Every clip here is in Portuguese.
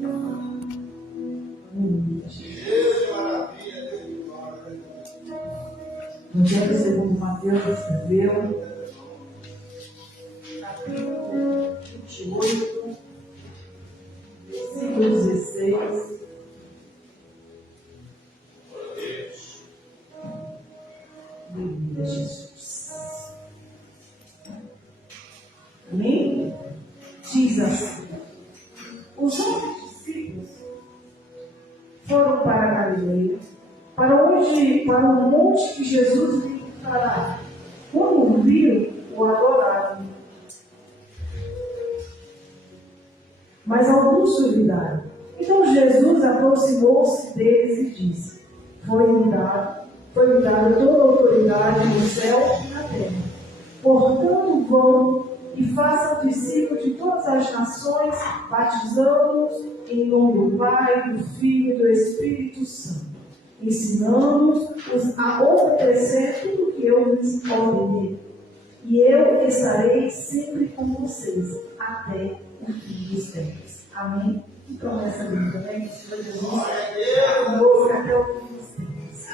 No dia que segundo Mateus escreveu, capítulo 28, versículo 16. Bem-vinda, Jesus. Amém? Diz assim: os outros discípulos foram para a Galileia, para o monte que Jesus lhe preparara. Quando o viram, o adoraram. Mas alguns duvidaram. Então Jesus aproximou-se deles e disse: Foi-me dada toda a autoridade no céu e na terra. Portanto, vão e façam discípulos de todas as nações, batizando-os em nome do Pai, do Filho e do Espírito Santo, ensinando-os a obedecer tudo o que eu lhes ordenei. E eu estarei sempre com vocês até o fim dos tempos. Amém? Que promessa linda, né? Que Senhor Jesus conosco até o fim dos tempos.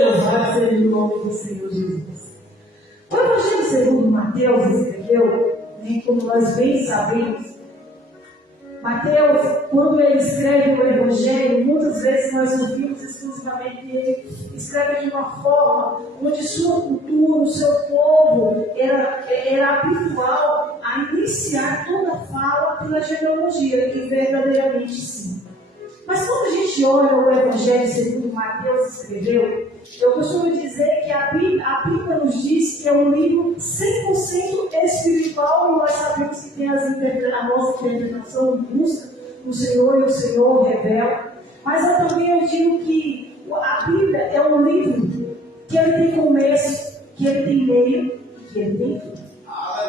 Louvado seja o nome do Senhor Jesus. O Evangelho segundo Mateus escreveu, como nós bem sabemos, Mateus, quando ele escreve o Evangelho, muitas vezes nós ouvimos exclusivamente que ele escreve de uma forma onde sua cultura, o seu povo, era habitual a iniciar toda a fala pela genealogia, e verdadeiramente sim. Mas quando a gente olha o Evangelho segundo Mateus escreveu, eu costumo dizer que a Bíblia nos diz que é um livro 100% espiritual, e nós sabemos que tem a nossa interpretação em busca do Senhor, e o Senhor revela. Mas eu também digo que a Bíblia é um livro que ele tem começo, que ele tem meio e que ele tem fim.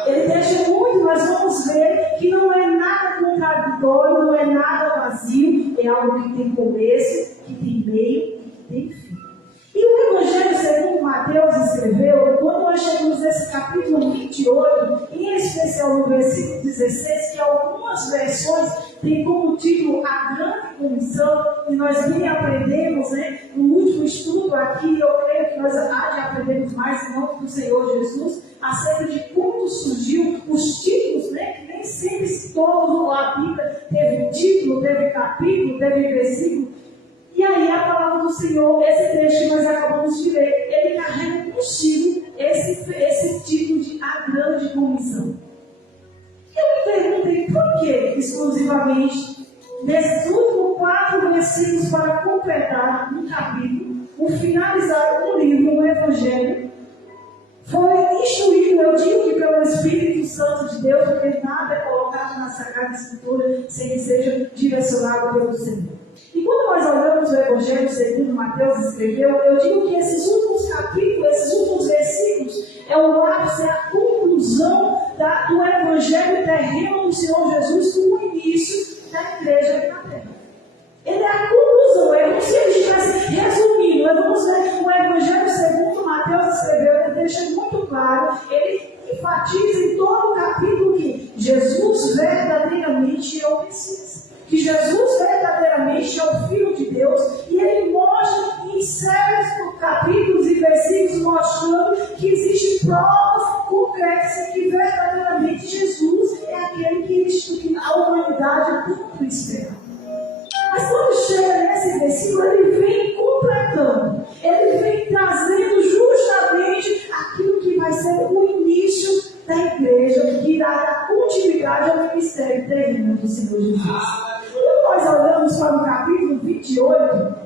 Ele deixa muito, nós vamos ver que não é nada contraditório, não é nada vazio, é algo que tem começo, que tem meio e que tem fim. E o Evangelho segundo Mateus escreveu, quando nós chegamos nesse capítulo 28, em especial no versículo 16, que algumas versões têm como título A Grande Comissão, e nós bem aprendemos, no último estudo aqui, eu creio que nós aprendemos mais em nome do Senhor Jesus, acerca de como surgiu os títulos, que nem sempre toda a Bíblia teve título, teve capítulo, teve versículo. E aí a palavra do Senhor, esse trecho que nós acabamos de ler, ele carrega consigo esse título de A Grande Comissão. Eu me perguntei por que exclusivamente nesses últimos 4 versículos para completar um capítulo, o finalizar um livro, um Evangelho, foi instruído, eu digo que pelo Espírito Santo de Deus, porque nada é colocado na Sagrada Escritura sem que seja direcionado pelo Senhor. E quando nós olhamos o Evangelho segundo Mateus escreveu, eu digo que esses últimos capítulos, esses últimos versículos, é o ápice, é a conclusão do Evangelho terreno do Senhor Jesus com o início da igreja aqui na terra. Ele é a conclusão, é como se ele estivesse resumindo. Vamos ver o Evangelho segundo Mateus escreveu, ele deixa muito claro, ele enfatiza em todo o capítulo que Jesus verdadeiramente é o Messias, que Jesus verdadeiramente é o Filho de Deus, e ele mostra em sérios capítulos e versículos mostrando que existem provas concretas que verdadeiramente Jesus é aquele que a humanidade tanto espera. Mas quando chega nesse versículo, ele vem completando, ele vem trazendo justamente aquilo que vai ser o início da igreja, que irá dar continuidade ao ministério terreno do Senhor Jesus. Quando nós olhamos para o capítulo 28,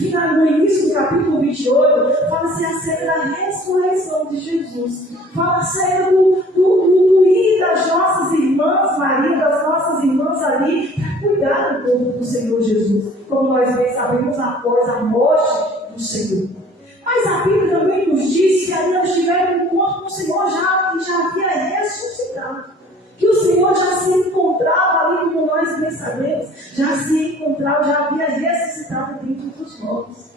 no início do capítulo 28, fala-se acerca da ressurreição de Jesus. Fala acerca do ir das nossas irmãs Maria, das nossas irmãs ali, para cuidar do corpo do Senhor Jesus. Como nós bem sabemos, após a morte do Senhor. Mas a Bíblia também nos diz que ali eles tiveram um encontro com o Senhor já havia ressuscitado. Que o Senhor já se encontrava ali, como nós bem sabemos, já havia ressuscitado dentro dos mortos.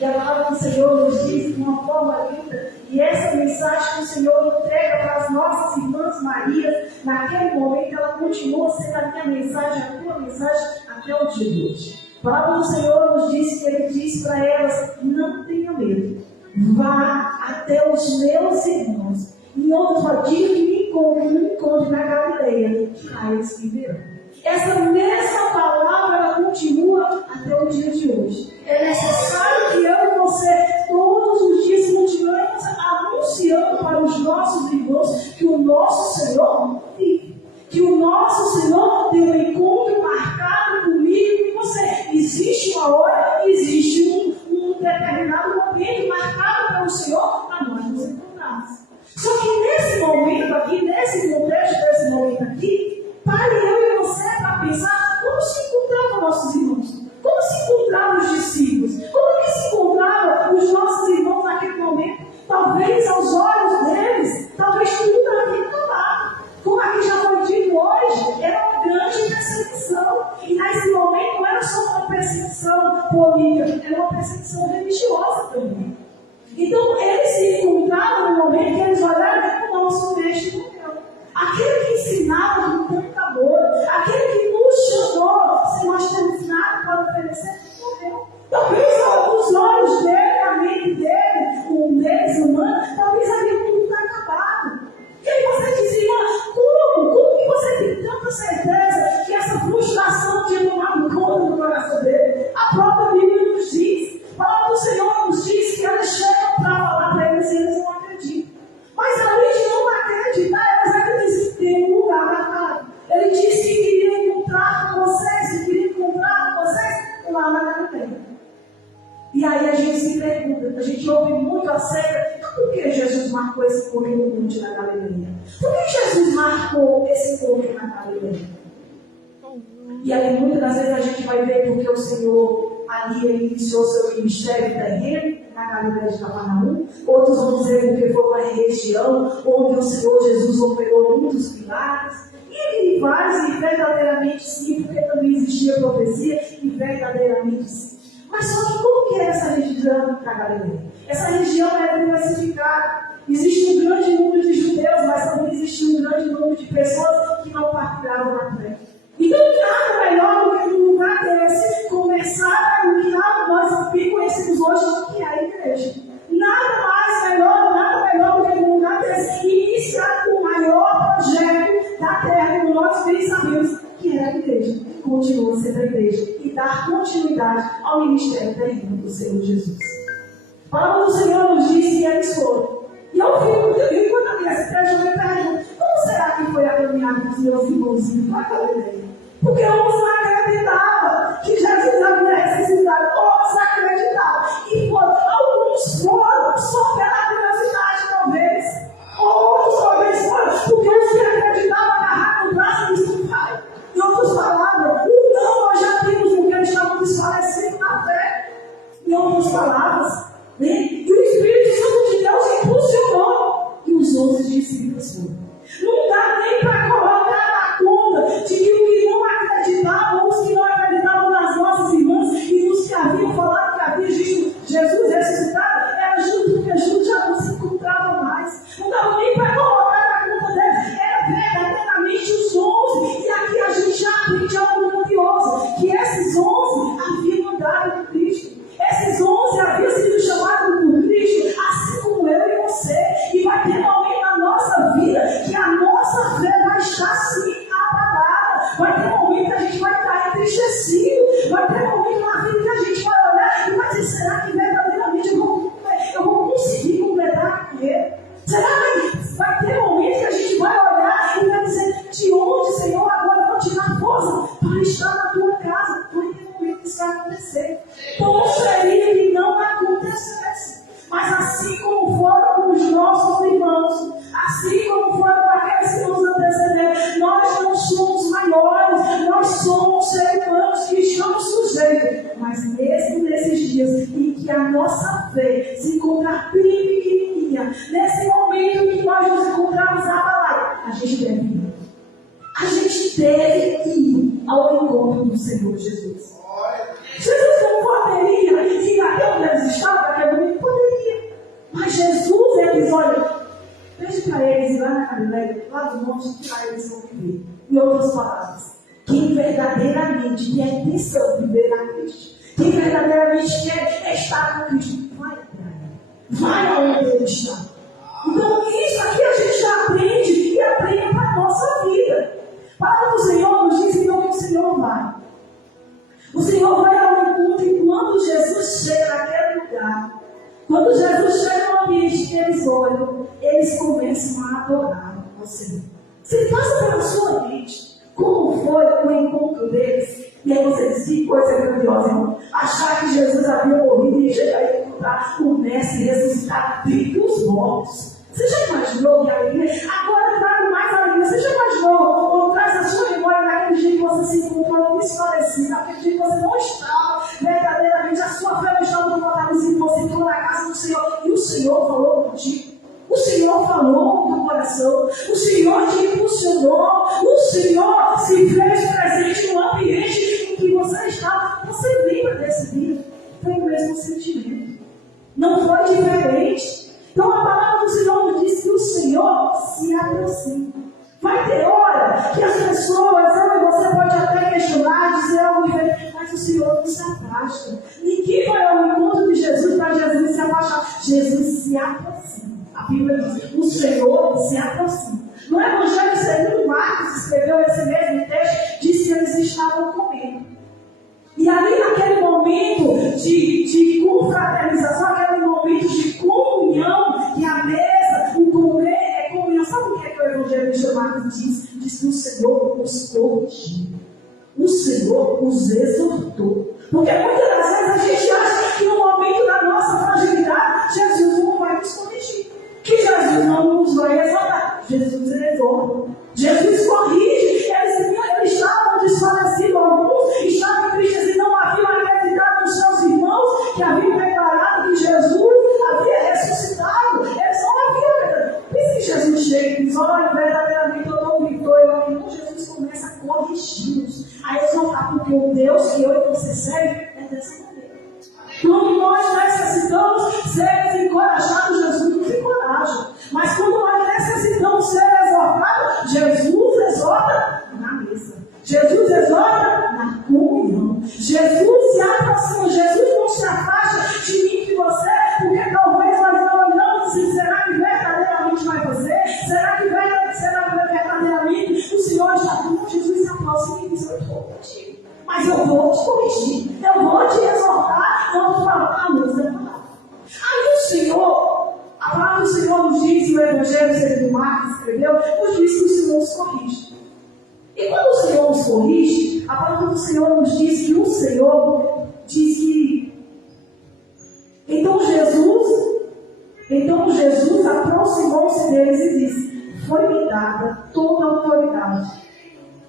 E a palavra do Senhor nos diz de uma forma linda, e essa mensagem que o Senhor entrega para as nossas irmãs Marias, naquele momento, ela continua sendo a minha mensagem, a tua mensagem, até o dia de hoje. A palavra do Senhor nos diz que Ele diz para elas: não tenha medo, vá até os meus irmãos. Em outro palavras, diga que me encontre na Galileia, que lá eles me verão. Essa mesma palavra, ela continua até o dia de hoje. É necessário que eu e você, todos os dias, continuemos anunciando para os nossos irmãos que o nosso Senhor vive. Que o nosso Senhor tem um encontro marcado comigo e você. Existe uma hora, existe um determinado momento marcado para o Senhor para nós nos encontrarmos. Só que nesse momento aqui, nesse contexto desse momento aqui, pare eu e você para pensar como se encontravam nossos irmãos, como se encontravam os discípulos, como que se encontravam os nossos irmãos naquele momento. Talvez aos olhos deles, talvez tudo havia acabado. Como aqui já foi dito hoje, era uma grande perseguição. E nesse momento não era só uma perseguição política, era uma perseguição religiosa também. Então eles se encontravam no momento que eles olharam e o nosso mestre morreu. Aquele que ensinava com tanto amor, aquele que nos chamou, se nós temos nada para oferecer, morreu. Talvez os olhos dele, a mente dele, um deles humano, talvez havia tudo acabado. E aí você dizia: como que você tem tanta certeza que essa frustração tinha tomado conta do coração dele? A própria Bíblia nos diz, a palavra do Senhor nos diz que elas chegam para falar para eles e eles não acreditam. Mas além de não acreditar, eles acreditam que tem um lugar marcado. Ele disse que queria encontrar com vocês, que queria encontrar com vocês lá na Galileia. E aí a gente se pergunta, a gente ouve muito acerca de por que Jesus marcou esse encontro no monte na Galileia. Por que Jesus marcou esse encontro na Galileia? E aí muitas das vezes a gente vai ver porque o Senhor ali ele iniciou seu ministério terreno na Galileia de Cafarnaum. Outros vão dizer porque foi uma região onde o Senhor Jesus operou muitos milagres. E ele faz, e verdadeiramente sim, porque também existia profecia, e verdadeiramente sim. Mas só que como que era essa região da Galileia? Essa região era diversificada. Existe um grande número de judeus, mas também existe um grande número de pessoas que não partilhavam da fé. Então, nada melhor do que num lugar desse começar o que nós conhecemos hoje, que é a igreja. Nada melhor do que num lugar desse iniciar o maior projeto da terra, como nós bem sabemos, que é a igreja. Continua sendo a igreja e dar continuidade ao ministério terreno do Senhor Jesus. A palavra do Senhor nos diz que eles foram. E eu fico, quando a minha cidade, eu me pergunto: como será que foi a caminhada dos meus irmãozinhos para a Galileia? Porque uns não acreditavam que Jesus havia ressuscitado, outros acreditavam. E alguns foram só pela curiosidade, talvez. Outros talvez foram porque os que acreditavam agarraram o braço e disseram: pai. Em outras palavras, não, nós já temos porque eles estavam desfalecendo na fé. Em outras palavras, né? E o Espírito Santo de Deus impulsionou e os 11 discípulos foram. Não dá nem para colocar na conta de que os que não acreditavam, os que não acreditavam nas nossas irmãs e os que haviam falado que havia Jesus ressuscitado, era justo porque Jesus já não se encontrava mais. Não dava nem para colocar na conta deles. Era verdadeiramente os 11. E aqui a gente já aprende algo grandioso, que esses 11 haviam andado com Cristo. Esses 11 haviam sido chamados por Cristo, assim como eu e você. E vai ter momento na nossa vida que a nossa fé vai estar assim abalada. Vai ter momento que a gente vai estar entristecido. Vai ter momento na vida que a gente vai olhar e vai dizer: será que verdadeiramente eu vou conseguir completar com ele? Será que vai ter momento que a gente vai olhar e vai dizer: de onde, Senhor, agora eu vou tirar força para estar na tua casa? Vai ter momento que isso vai acontecer. Bom seria que não acontecesse. Mas assim como foram com os nossos irmãos, assim como foram com aqueles que nos antecederam, nós não somos maiores, nós somos seres humanos que estamos sujeitos. Mas mesmo nesses dias em que a nossa fé se encontrar bem pequenininha, nesse momento em que nós nos encontramos abalados, a gente deve ir. A gente deve ir ao encontro do Senhor Jesus. Jesus não poderia ir até onde eles estavam, naquele momento poderia. Mas Jesus, eles olham, veja para eles lá na Galileia, lá os montes que lá eles vão viver. Em outras palavras, quem verdadeiramente tem a intenção de viver na Cristo, quem verdadeiramente quer estar com Cristo, vai atrás. Vai aonde Ele está. Então, isso aqui a gente já aprende e aprende para a nossa vida. A palavra do Senhor nos diz então que o Senhor vai. O Senhor vai ao encontro e quando Jesus chega naquele lugar, quando Jesus chega no ambiente que eles olham, eles começam a adorar ao Senhor. Você passa pela sua mente como foi o encontro deles. E aí você diz, que coisa grandiosa, irmão. Achar que Jesus havia morrido e chegar e encontrar o Mestre ressuscitado dentre os mortos. Você já imaginou que alegria? Agora traga mais alegria. Você já imaginou? Ou traz a sua memória naquele dia que você se encontrou esclarecido, naquele dia que você não estava verdadeiramente, a sua fé não estava no fortalecido, você entrou na casa do Senhor e o Senhor falou contigo. O Senhor falou no teu coração, o Senhor te impulsionou, o Senhor se fez presente no ambiente em que você estava. Você lembra desse dia? Foi o mesmo sentimento. Não foi diferente. Então a palavra do Senhor nos diz que o Senhor se aproxima. Vai ter hora que as pessoas, eu e você pode até questionar, dizer algo diferente, mas o Senhor não se afasta. Ninguém vai ao encontro de Jesus para Jesus se afastar. Jesus se aproxima. A Bíblia diz, o Senhor se aproxima. No Evangelho segundo Marcos, escreveu esse mesmo texto, diz que eles estavam comendo. E ali naquele momento de confraternização, aquele momento de comunhão, que a mesa, o comer é comunhão. Sabe o que o Evangelho Marcos diz? Diz que o Senhor os corrigiu. O Senhor os exortou. Porque muitas das vezes a gente acha que no momento da nossa fragilidade, Jesus não vai nos corrigir. Que Jesus não nos vai exortar. Jesus exorta. Jesus corrige. Eles estavam desfalecidos, alguns estavam tristes e não haviam acreditado nos seus irmãos que haviam declarado que Jesus havia ressuscitado. Eles não haviam acreditado. Por que Jesus chega e diz, olha, verdadeiramente eu não vitória. Então Jesus começa a corrigi-los, a exortar, porque o Deus que eu e você segue é dessa maneira. Quando nós necessitamos ser encorajados, Jesus nos encoraja. Mas quando nós necessitamos ser exortados, Jesus exorta na mesa. Jesus exorta na comunhão. Jesus se aproxima. Jesus não se afasta de mim e de você, porque talvez nós não olhamos e será que verdadeiramente vai fazer? Será que verdadeiramente o Senhor está com Jesus se aproxima e diz, eu estou contigo. Mas eu vou te corrigir, eu vou te exortar, eu vou falar a luz da palavra. Aí o Senhor, a palavra do Senhor nos diz, no Evangelho segundo Marcos escreveu, nos diz que o Senhor nos corrige. E quando o Senhor nos corrige, a palavra do Senhor nos diz que o Senhor diz que então Jesus aproximou-se deles e disse, foi-me dada toda a autoridade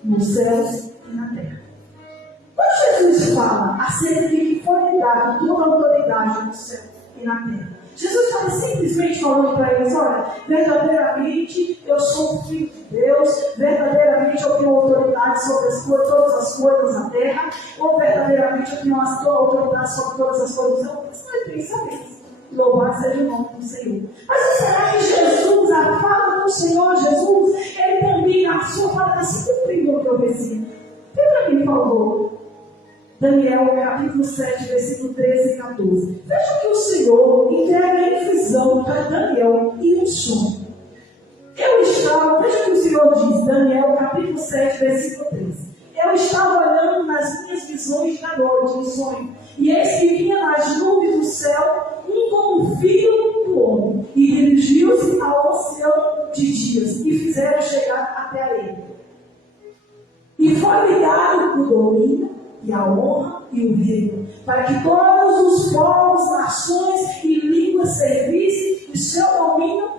nos céus e na terra. Quando Jesus fala acerca de que foi dada toda a autoridade no céu e na terra, Jesus estava simplesmente falando para eles, olha, verdadeiramente eu sou o Filho de Deus, verdadeiramente eu tenho autoridade sobre todas as coisas na terra, ou verdadeiramente eu tenho autoridade sobre todas as coisas. Então, você vai pensar nisso. Louvado seja o nome do Senhor. Mas será que Jesus, a fala do Senhor Jesus, ele também, a sua fala, está se cumprindo a profecia? Quem para mim falou? Daniel, capítulo 7, versículo 13 e 14. Veja que o Senhor entrega em visão para Daniel e um sonho. Veja que o Senhor diz, Daniel, capítulo 7, versículo 13. Eu estava olhando nas minhas visões da noite, em sonho, e eis que vinha nas nuvens do céu um como filho do homem, e dirigiu-se ao oceano de dias, e fizeram chegar até a ele. E foi ligado o domínio, e a honra e o reino, para que todos os povos, nações e línguas servissem, e seu domínio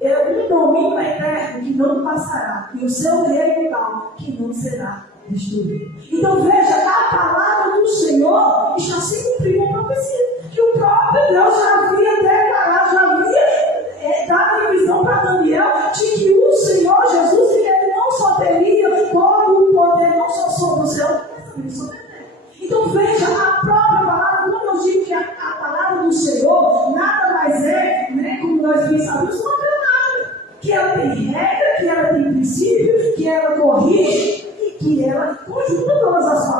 é um domínio eterno que não passará, e o seu reino tal que não será destruído. Então veja, a palavra do Senhor está se cumprindo a profecia, que o próprio Deus já havia declarado, já havia dado em visão para Daniel, de que o Senhor Jesus, ele não só teria todo o poder, não só sobre o céu, mas também sobre a terra. Então veja, a própria palavra, quando eu digo que a palavra do Senhor nada mais é, como nós bem sabemos, uma granada, que ela tem regra que ela tem princípios, que ela corrige e que ela conjunta todas as